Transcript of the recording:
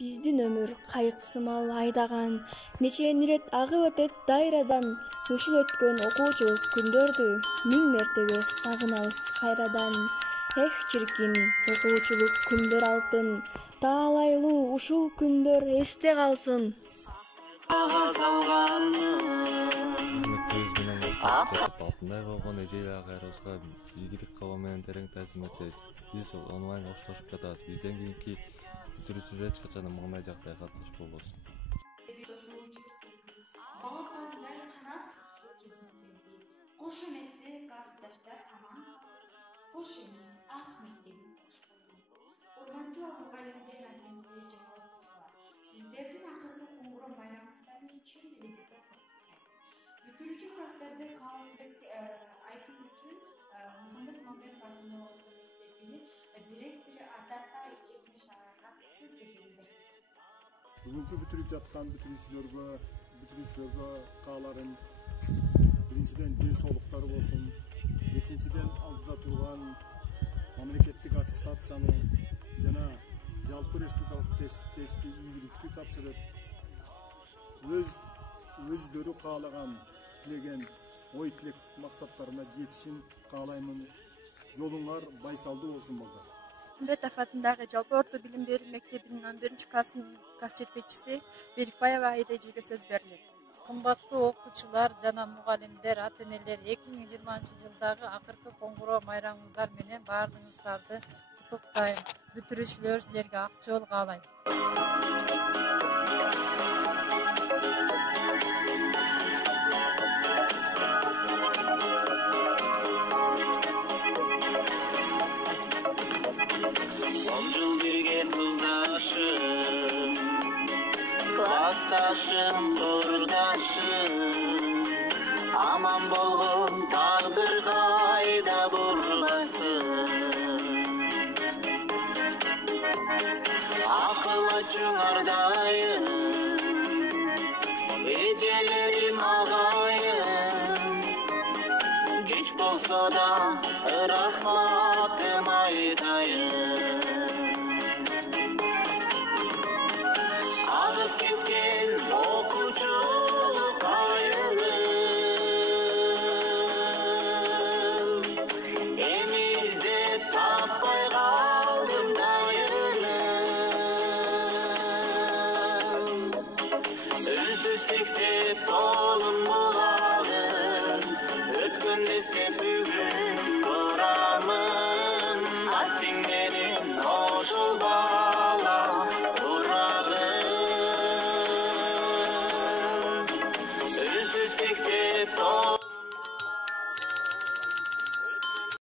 Биздин өмүр кайыксымал айдаган, нече ирет агып өтөт дайрадан. Ушул өткөн окуучулук күндөрдү миң мертебе сагынабыз кайрадан. Эх чиркин, окуучулук күндөр алтын, таалайлуу ушул күндөр эсте калсын. Хизметибиз менен коштошуп жатып алтындай болгон эжей агайыбызга ийгилик каалоо менен терең таазим этебиз. Биз онлайн коштошуп жатабыз. Бизден кийинки бүтүрүүчүлөр эч качан мындай жагдайга катташып болбосун. Балапандар канат качуу кезинде кош эмеси классташтар аман кош эми ак мектебин кош болду. Урматтуу мугалимдер, ата-энелер жана окуучулар, сиздердин акыркы коңгуроо байрамыңыздарды чын дилибизден коштойбуз. Бүтүрүүчү класстарды каалдык айтуу үчүн Мухаммед Мамбетов атындагы орто мектебинин директору Ататай Жетимиш агайга сөз кезеги берсек. Бүгүнкү бүтүрүп жаткан бүтүрүүчүлөргө кааларым биринчиден ден соолуктары болсун, экинчиден алдыда турган мамлекеттик аттестацияны жана жалпы республикалык тестти ийгиликтүү тапшырып, өздөрү каалаган, тилеген ой тилек максаттарына жетишин каалаймын. Жолуңар байсалдуу болсун балдар. Мамбетов атындагы жалпы орто билим берүү мектебинин 11-класс жетекчиси Берикбаева Айрежеге сөз берилет. Кымбаттуу окуучулар жана мугалимдер, ата-энелер, 2020-жылдагы акыркы коңгуроо майрамыңыздар менен баардыгыңыздарды куттуктайм. Бүтүрүүчүлөр силерге ак жол каалайм. Tuzdашым, классташым, турдашым, аман болгон тагдырга айда бурласын. Акыл ачуң ардайым,